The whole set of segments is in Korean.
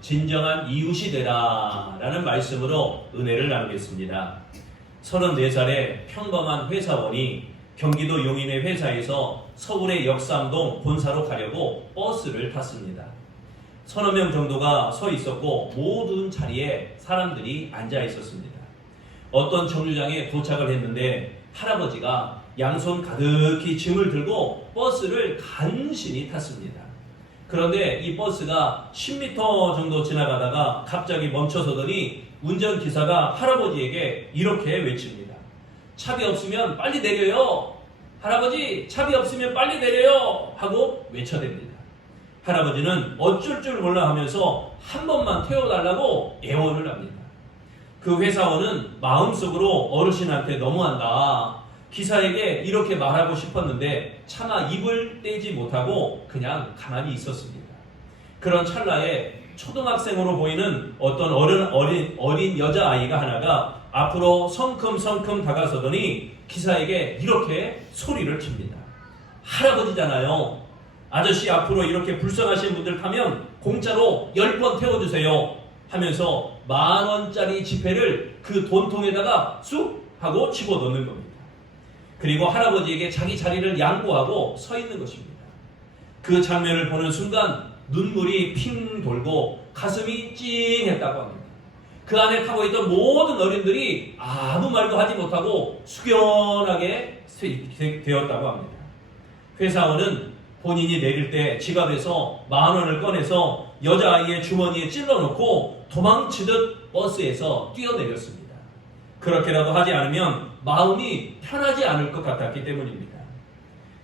진정한 이웃이 되라 라는 말씀으로 은혜를 나누겠습니다. 34살의 평범한 회사원이 경기도 용인의 회사에서 서울의 역삼동 본사로 가려고 버스를 탔습니다. 서너 명 정도가 서 있었고 모든 자리에 사람들이 앉아 있었습니다. 어떤 정류장에 도착을 했는데 할아버지가 양손 가득히 짐을 들고 버스를 간신히 탔습니다. 그런데 이 버스가 10m 정도 지나가다가 갑자기 멈춰서더니 운전기사가 할아버지에게 이렇게 외칩니다. 차비 없으면 빨리 내려요. 할아버지, 차비 없으면 빨리 내려요. 하고 외쳐댑니다. 할아버지는 어쩔 줄 몰라 하면서 한 번만 태워달라고 애원을 합니다. 그 회사원은 마음속으로 어르신한테 너무한다. 기사에게 이렇게 말하고 싶었는데 차마 입을 떼지 못하고 그냥 가만히 있었습니다. 그런 찰나에 초등학생으로 보이는 어떤 어린 여자아이가 하나가 앞으로 성큼성큼 다가서더니 기사에게 이렇게 소리를 칩니다. 할아버지잖아요. 아저씨 앞으로 이렇게 불쌍하신 분들 타면 공짜로 10번 태워주세요. 하면서 10,000원짜리 지폐를 그 돈통에다가 쑥 하고 집어넣는 겁니다. 그리고 할아버지에게 자기 자리를 양보하고 서 있는 것입니다. 그 장면을 보는 순간 눈물이 핑 돌고 가슴이 찡했다고 합니다. 그 안에 타고 있던 모든 어른들이 아무 말도 하지 못하고 숙연하게 되었다고 합니다. 회사원은 본인이 내릴 때 지갑에서 10,000원을 꺼내서 여자아이의 주머니에 찔러놓고 도망치듯 버스에서 뛰어내렸습니다. 그렇게라도 하지 않으면 마음이 편하지 않을 것 같았기 때문입니다.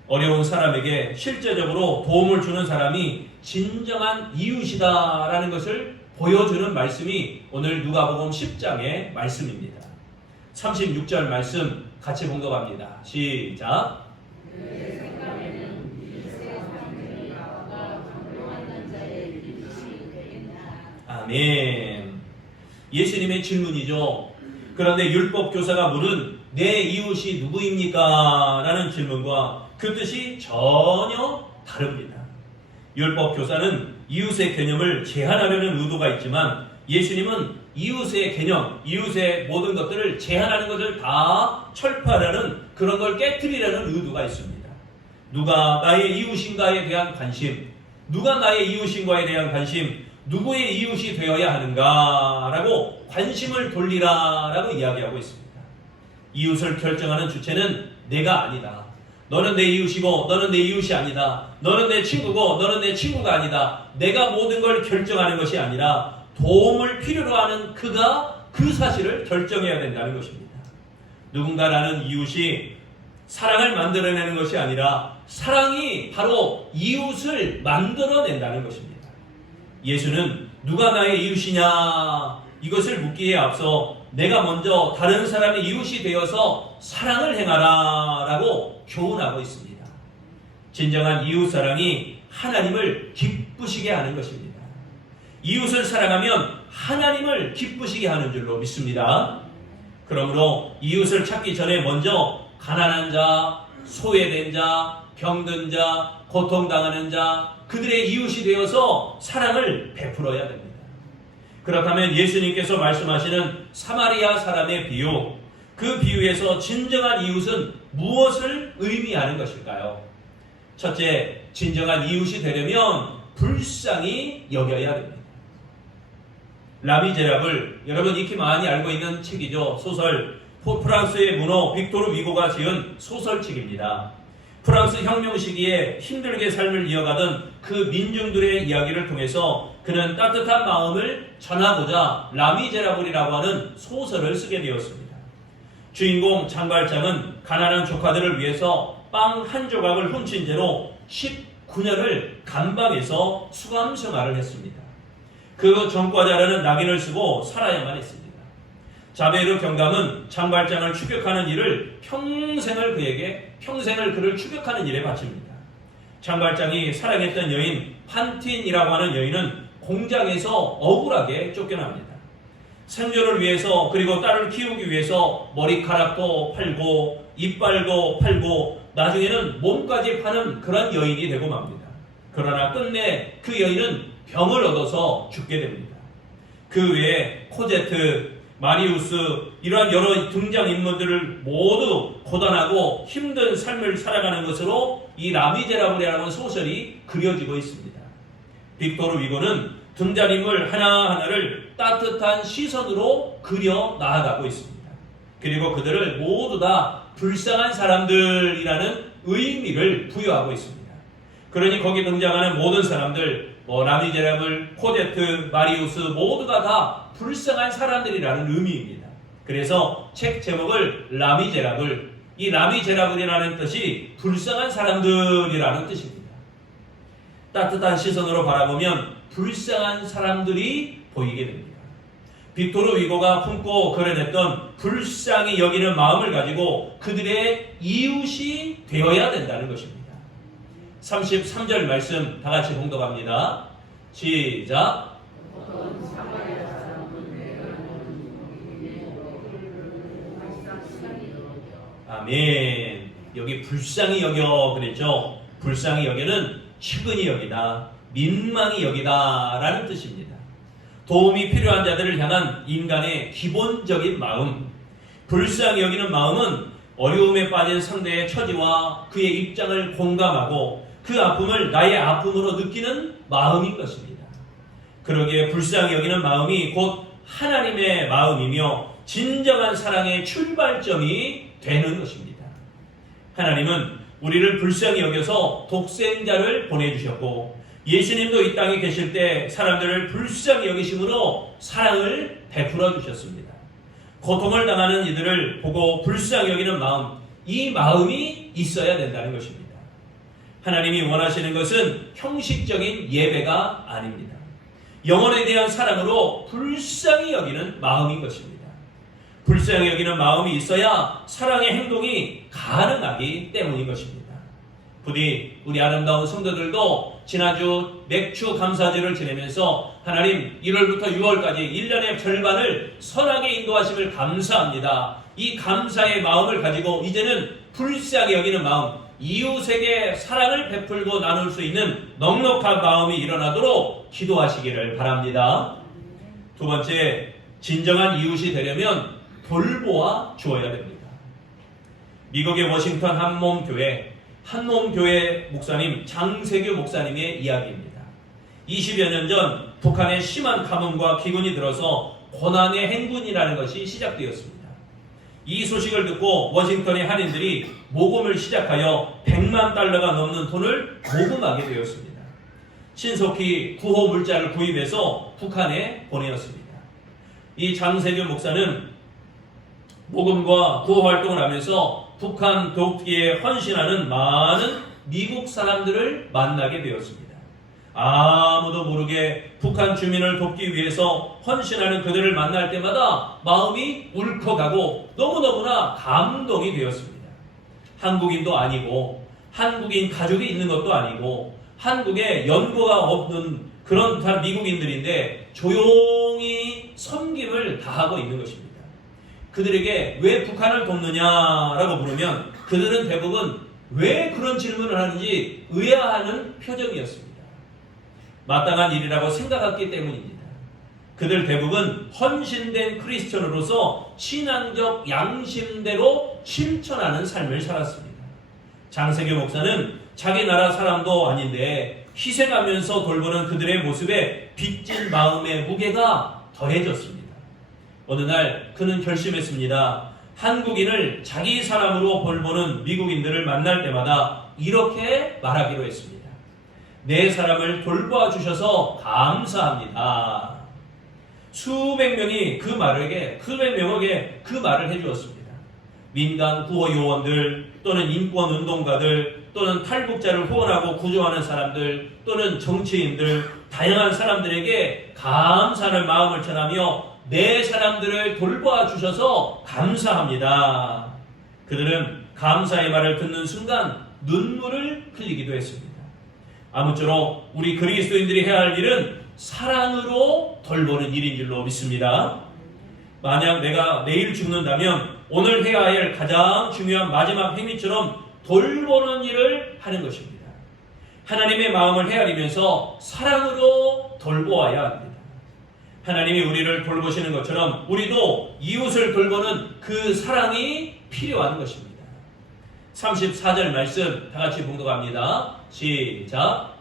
어려운 사람에게 실제적으로 도움을 주는 사람이 진정한 이웃이다라는 것을 보여주는 말씀이 오늘 누가복음 10장의 말씀입니다. 36절 말씀 같이 봉독합니다. 시작. 아멘. 예수님의 질문이죠. 그런데 율법 교사가 물은 내 이웃이 누구입니까? 라는 질문과 그 뜻이 전혀 다릅니다. 율법 교사는 이웃의 개념을 제한하려는 의도가 있지만 예수님은 이웃의 개념, 이웃의 모든 것들을 제한하는 것을 다 철폐하려는 그런 걸 깨트리려는 의도가 있습니다. 누가 나의 이웃인가에 대한 관심, 누가 나의 이웃인가에 대한 관심, 누구의 이웃이 되어야 하는가라고 관심을 돌리라라고 이야기하고 있습니다. 이웃을 결정하는 주체는 내가 아니다. 너는 내 이웃이고 너는 내 이웃이 아니다. 너는 내 친구고 너는 내 친구가 아니다. 내가 모든 걸 결정하는 것이 아니라 도움을 필요로 하는 그가 그 사실을 결정해야 된다는 것입니다. 누군가라는 이웃이 사랑을 만들어내는 것이 아니라 사랑이 바로 이웃을 만들어낸다는 것입니다. 예수는 누가 나의 이웃이냐 이것을 묻기에 앞서 내가 먼저 다른 사람의 이웃이 되어서 사랑을 행하라 라고 교훈하고 있습니다. 진정한 이웃 사랑이 하나님을 기쁘시게 하는 것입니다. 이웃을 사랑하면 하나님을 기쁘시게 하는 줄로 믿습니다. 그러므로 이웃을 찾기 전에 먼저 가난한 자, 소외된 자, 병든 자, 고통당하는 자, 그들의 이웃이 되어서 사랑을 베풀어야 됩니다. 그렇다면 예수님께서 말씀하시는 사마리아 사람의 비유, 그 비유에서 진정한 이웃은 무엇을 의미하는 것일까요? 첫째, 진정한 이웃이 되려면 불쌍히 여겨야 됩니다. 라미제라블, 여러분 익히 많이 알고 있는 책이죠. 소설, 프랑스의 문호 빅토르 위고가 지은 소설책입니다. 프랑스 혁명 시기에 힘들게 삶을 이어가던 그 민중들의 이야기를 통해서 그는 따뜻한 마음을 전하고자 라미제라블이라고 하는 소설을 쓰게 되었습니다. 주인공 장발장은 가난한 조카들을 위해서 빵 한 조각을 훔친 죄로 19년을 감방에서 수감 생활을 했습니다. 그 전과자라는 낙인을 쓰고 살아야만 했습니다. 자베르 경감은 장발장을 추격하는 일을 평생을 그를 추격하는 일에 바칩니다. 장발장이 사랑했던 여인 판틴이라고 하는 여인은 공장에서 억울하게 쫓겨납니다. 생존을 위해서 그리고 딸을 키우기 위해서 머리카락도 팔고 이빨도 팔고 나중에는 몸까지 파는 그런 여인이 되고 맙니다. 그러나 끝내 그 여인은 병을 얻어서 죽게 됩니다. 그 외에 코제트, 마리우스 이러한 여러 등장인물들을 모두 고단하고 힘든 삶을 살아가는 것으로 이 라미제라블이라는 소설이 그려지고 있습니다. 빅토르 위고는 등장인물 하나하나를 따뜻한 시선으로 그려 나아가고 있습니다. 그리고 그들을 모두 다 불쌍한 사람들이라는 의미를 부여하고 있습니다. 그러니 거기 등장하는 모든 사람들, 라미제라블, 코제트, 마리우스 모두가 다 불쌍한 사람들이라는 의미입니다. 그래서 책 제목을 라미제라블, 이 라미제라블이라는 뜻이 불쌍한 사람들이라는 뜻입니다. 따뜻한 시선으로 바라보면 불쌍한 사람들이 보이게 됩니다. 빅토르 위고가 품고 그려냈던 불쌍히 여기는 마음을 가지고 그들의 이웃이 되어야 된다는 것입니다. 33절 말씀 다 같이 봉독합니다. 시작. 아멘. 여기 불쌍히 여겨 그랬죠. 불쌍히 여기는 측은히 여기다, 민망히 여기다 라는 뜻입니다. 도움이 필요한 자들을 향한 인간의 기본적인 마음, 불쌍히 여기는 마음은 어려움에 빠진 상대의 처지와 그의 입장을 공감하고 그 아픔을 나의 아픔으로 느끼는 마음인 것입니다. 그러기에 불쌍히 여기는 마음이 곧 하나님의 마음이며 진정한 사랑의 출발점이 되는 것입니다. 하나님은 우리를 불쌍히 여겨서 독생자를 보내주셨고 예수님도 이 땅에 계실 때 사람들을 불쌍히 여기심으로 사랑을 베풀어 주셨습니다. 고통을 당하는 이들을 보고 불쌍히 여기는 마음, 이 마음이 있어야 된다는 것입니다. 하나님이 원하시는 것은 형식적인 예배가 아닙니다. 영혼에 대한 사랑으로 불쌍히 여기는 마음인 것입니다. 불쌍히 여기는 마음이 있어야 사랑의 행동이 가능하기 때문인 것입니다. 부디 우리 아름다운 성도들도 지난주 맥주 감사제를 지내면서 하나님 1월부터 6월까지 1년의 절반을 선하게 인도하심을 감사합니다. 이 감사의 마음을 가지고 이제는 불쌍히 여기는 마음, 이웃에게 사랑을 베풀고 나눌 수 있는 넉넉한 마음이 일어나도록 기도하시기를 바랍니다. 두 번째, 진정한 이웃이 되려면 돌보아 주어야 됩니다. 미국의 워싱턴 한몸교회 목사님 장세규 목사님의 이야기입니다. 20여 년 전 북한에 심한 가뭄과 기근이 들어서 고난의 행군이라는 것이 시작되었습니다. 이 소식을 듣고 워싱턴의 한인들이 모금을 시작하여 100만 달러가 넘는 돈을 모금하게 되었습니다. 신속히 구호 물자를 구입해서 북한에 보내었습니다. 이 장세규 목사는 모금과 구호 활동을 하면서 북한 돕기에 헌신하는 많은 미국 사람들을 만나게 되었습니다. 아무도 모르게 북한 주민을 돕기 위해서 헌신하는 그들을 만날 때마다 마음이 울컥하고 너무너무나 감동이 되었습니다. 한국인도 아니고 한국인 가족이 있는 것도 아니고 한국에 연고가 없는 그런 미국인들인데 조용히 섬김을 다하고 있는 것입니다. 그들에게 왜 북한을 돕느냐라고 물으면 그들은 대부분 왜 그런 질문을 하는지 의아해하는 표정이었습니다. 마땅한 일이라고 생각했기 때문입니다. 그들 대부분 헌신된 크리스천으로서 신앙적 양심대로 실천하는 삶을 살았습니다. 장세규 목사는 자기 나라 사람도 아닌데 희생하면서 돌보는 그들의 모습에 빚진 마음의 무게가 더해졌습니다. 어느 날 그는 결심했습니다. 한국인을 자기 사람으로 돌보는 미국인들을 만날 때마다 이렇게 말하기로 했습니다. 내 사람을 돌보아 주셔서 감사합니다. 수백 명에게 그 말을 해주었습니다. 민간 구호 요원들 또는 인권 운동가들 또는 탈북자를 후원하고 구조하는 사람들 또는 정치인들 다양한 사람들에게 감사의 마음을 전하며 내 사람들을 돌보아 주셔서 감사합니다. 그들은 감사의 말을 듣는 순간 눈물을 흘리기도 했습니다. 아무쪼록 우리 그리스도인들이 해야 할 일은 사랑으로 돌보는 일인 줄로 믿습니다. 만약 내가 내일 죽는다면 오늘 해야 할 가장 중요한 마지막 행위처럼 돌보는 일을 하는 것입니다. 하나님의 마음을 헤아리면서 사랑으로 돌보아야 합니다. 하나님이 우리를 돌보시는 것처럼 우리도 이웃을 돌보는 그 사랑이 필요한 것입니다. 34절 말씀 다 같이 봉독합니다. 시작.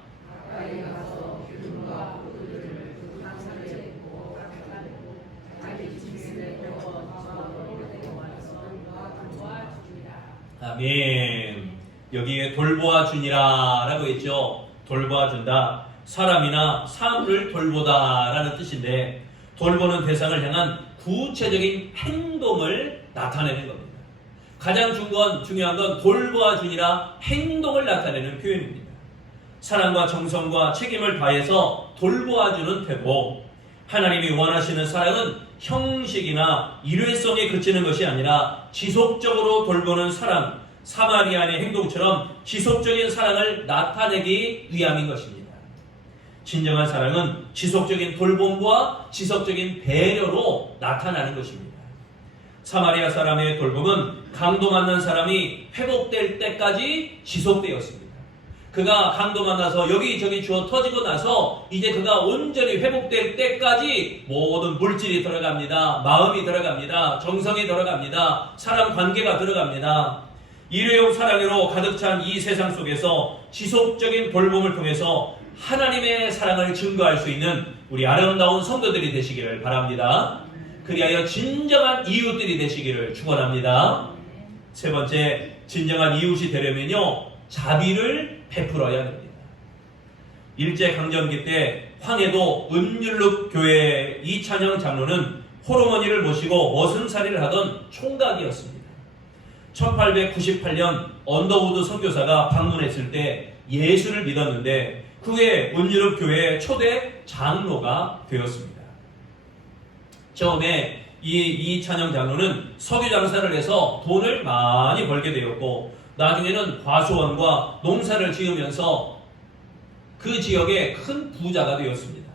아멘. 여기에 돌보아 주니라 라고 했죠. 돌보아 준다. 사람이나 사물을 돌보다 라는 뜻인데, 돌보는 대상을 향한 구체적인 행동을 나타내는 겁니다. 가장 중요한 건 돌보아 주니라 행동을 나타내는 표현입니다. 사랑과 정성과 책임을 다해서 돌보아 주는 태도. 하나님이 원하시는 사랑은 형식이나 일회성에 그치는 것이 아니라 지속적으로 돌보는 사랑, 사마리아인의 행동처럼 지속적인 사랑을 나타내기 위함인 것입니다. 진정한 사랑은 지속적인 돌봄과 지속적인 배려로 나타나는 것입니다. 사마리아 사람의 돌봄은 강도 맞는 사람이 회복될 때까지 지속되었습니다. 그가 강도 만나서 여기저기 주워 터지고 나서 이제 그가 온전히 회복될 때까지 모든 물질이 들어갑니다. 마음이 들어갑니다. 정성이 들어갑니다. 사람 관계가 들어갑니다. 일회용 사랑으로 가득 찬 이 세상 속에서 지속적인 돌봄을 통해서 하나님의 사랑을 증거할 수 있는 우리 아름다운 성도들이 되시기를 바랍니다. 그리하여 진정한 이웃들이 되시기를 축원합니다. 세 번째, 진정한 이웃이 되려면요, 자비를 베풀어야 합니다. 일제강점기 때 황해도 은율룹 교회 이찬영 장로는 호르머니를 모시고 머슴살이를 하던 총각이었습니다. 1898년 언더우드 선교사가 방문했을 때 예수를 믿었는데 그 후에 은율룹 교회의 초대 장로가 되었습니다. 처음에 이찬영 장로는 석유 장사를 해서 돈을 많이 벌게 되었고, 나중에는 과수원과 농사를 지으면서 그 지역의 큰 부자가 되었습니다.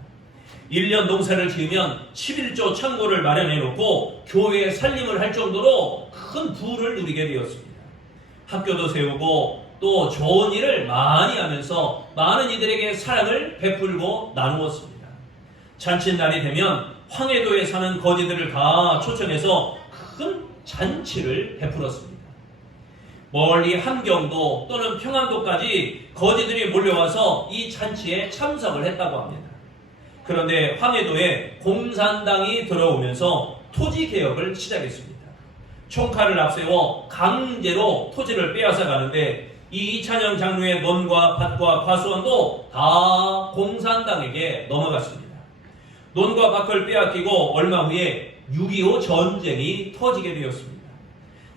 1년 농사를 지으면 11조 창고를 마련해 놓고 교회에 살림을 할 정도로 큰 부를 누리게 되었습니다. 학교도 세우고 또 좋은 일을 많이 하면서 많은 이들에게 사랑을 베풀고 나누었습니다. 잔칫날이 되면 황해도에 사는 거지들을 다 초청해서 큰 잔치를 베풀었습니다. 멀리 함경도 또는 평안도까지 거지들이 몰려와서 이 잔치에 참석을 했다고 합니다. 그런데 황해도에 공산당이 들어오면서 토지개혁을 시작했습니다. 총칼을 앞세워 강제로 토지를 빼앗아 가는데 이 이찬영 장로의 논과 밭과 과수원도 다 공산당에게 넘어갔습니다. 논과 밭을 빼앗기고 얼마 후에 6.25 전쟁이 터지게 되었습니다.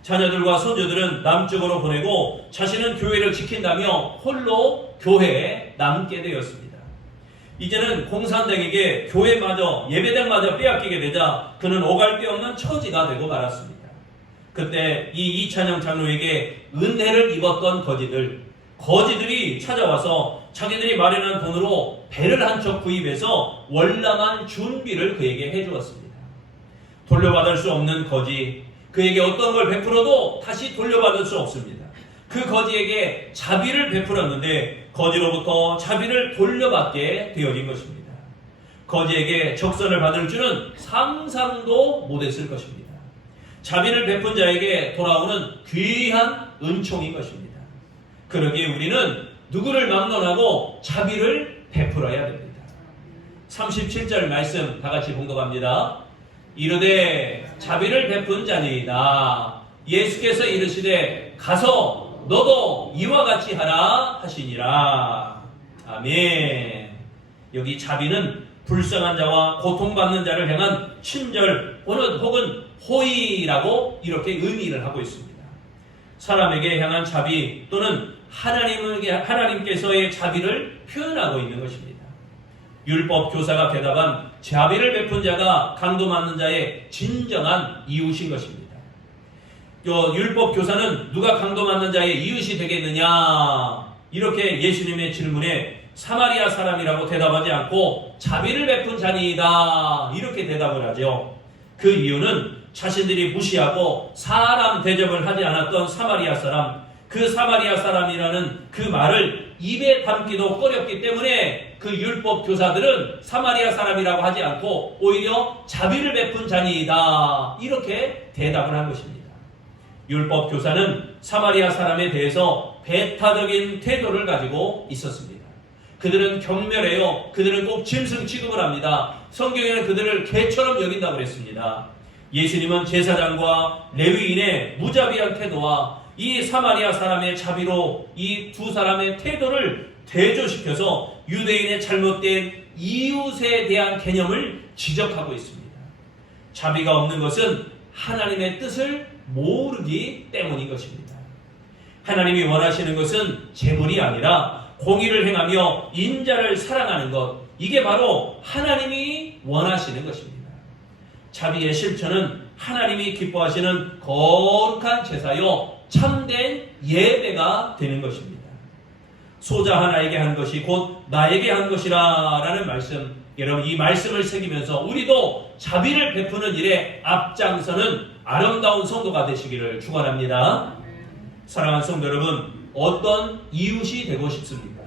자녀들과 손주들은 남쪽으로 보내고 자신은 교회를 지킨다며 홀로 교회에 남게 되었습니다. 이제는 공산당에게 교회마저 예배당마저 빼앗기게 되자 그는 오갈 데 없는 처지가 되고 말았습니다. 그때 이 이찬영 장로에게 은혜를 입었던 거지들이 찾아와서 자기들이 마련한 돈으로 배를 한 척 구입해서 월남한 준비를 그에게 해주었습니다. 돌려받을 수 없는 거지, 그에게 어떤 걸 베풀어도 다시 돌려받을 수 없습니다. 그 거지에게 자비를 베풀었는데 거지로부터 자비를 돌려받게 되어진 것입니다. 거지에게 적선을 받을 줄은 상상도 못했을 것입니다. 자비를 베푼 자에게 돌아오는 귀한 은총인 것입니다. 그러기에 우리는 누구를 막론하고 자비를 베풀어야 됩니다. 37절 말씀 다 같이 봉독합니다. 이르되 자비를 베푼 자니이다. 예수께서 이르시되 가서 너도 이와 같이 하라 하시니라. 아멘. 여기 자비는 불쌍한 자와 고통받는 자를 향한 친절 혹은 호의라고 이렇게 의미를 하고 있습니다. 사람에게 향한 자비 또는 하나님께서의 자비를 표현하고 있는 것입니다. 율법 교사가 대답한 자비를 베푼 자가 강도 맞는 자의 진정한 이웃인 것입니다. 율법 교사는 누가 강도 맞는 자의 이웃이 되겠느냐, 이렇게 예수님의 질문에 사마리아 사람이라고 대답하지 않고 자비를 베푼 자니이다 이렇게 대답을 하죠. 그 이유는 자신들이 무시하고 사람 대접을 하지 않았던 사마리아 사람, 그 사마리아 사람이라는 그 말을 입에 담기도 꺼렸기 때문에 그 율법 교사들은 사마리아 사람이라고 하지 않고 오히려 자비를 베푼 자니이다, 이렇게 대답을 한 것입니다. 율법 교사는 사마리아 사람에 대해서 배타적인 태도를 가지고 있었습니다. 그들은 경멸해요. 그들은 꼭 짐승 취급을 합니다. 성경에는 그들을 개처럼 여긴다고 그랬습니다. 예수님은 제사장과 레위인의 무자비한 태도와 이 사마리아 사람의 자비로 이 두 사람의 태도를 대조시켜서 유대인의 잘못된 이웃에 대한 개념을 지적하고 있습니다. 자비가 없는 것은 하나님의 뜻을 모르기 때문인 것입니다. 하나님이 원하시는 것은 재물이 아니라 공의를 행하며 인자를 사랑하는 것, 이게 바로 하나님이 원하시는 것입니다. 자비의 실천은 하나님이 기뻐하시는 거룩한 제사요 참된 예배가 되는 것입니다. 소자 하나에게 한 것이 곧 나에게 한 것이라 라는 말씀, 여러분 이 말씀을 새기면서 우리도 자비를 베푸는 일에 앞장서는 아름다운 성도가 되시기를 축원합니다. 사랑하는 성도 여러분, 어떤 이웃이 되고 싶습니까?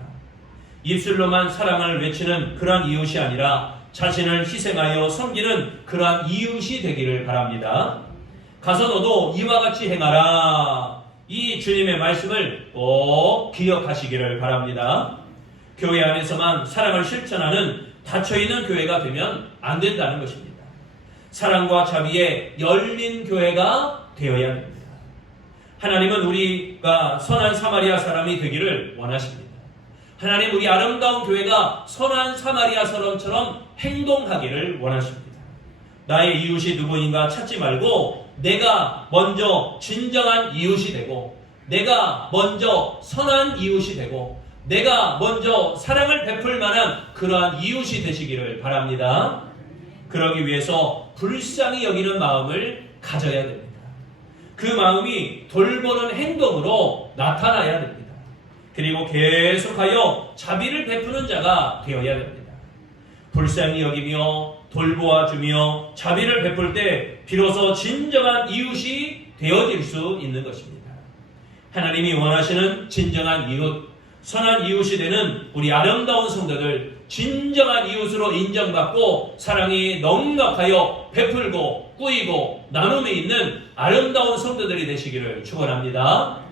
입술로만 사랑을 외치는 그러한 이웃이 아니라 자신을 희생하여 섬기는 그러한 이웃이 되기를 바랍니다. 가서 너도 이와 같이 행하라, 이 주님의 말씀을 꼭 기억하시기를 바랍니다. 교회 안에서만 사랑을 실천하는 닫혀있는 교회가 되면 안 된다는 것입니다. 사랑과 자비에 열린 교회가 되어야 합니다. 하나님은 우리가 선한 사마리아 사람이 되기를 원하십니다. 하나님 우리 아름다운 교회가 선한 사마리아 사람처럼 행동하기를 원하십니다. 나의 이웃이 누구인가 찾지 말고 내가 먼저 진정한 이웃이 되고, 내가 먼저 선한 이웃이 되고, 내가 먼저 사랑을 베풀 만한 그러한 이웃이 되시기를 바랍니다. 그러기 위해서 불쌍히 여기는 마음을 가져야 됩니다. 그 마음이 돌보는 행동으로 나타나야 됩니다. 그리고 계속하여 자비를 베푸는 자가 되어야 됩니다. 불쌍히 여기며 돌보아주며 자비를 베풀 때 비로소 진정한 이웃이 되어질 수 있는 것입니다. 하나님이 원하시는 진정한 이웃, 선한 이웃이 되는 우리 아름다운 성도들, 진정한 이웃으로 인정받고 사랑이 넉넉하여 베풀고 꾸이고 나눔이 있는 아름다운 성도들이 되시기를 축원합니다.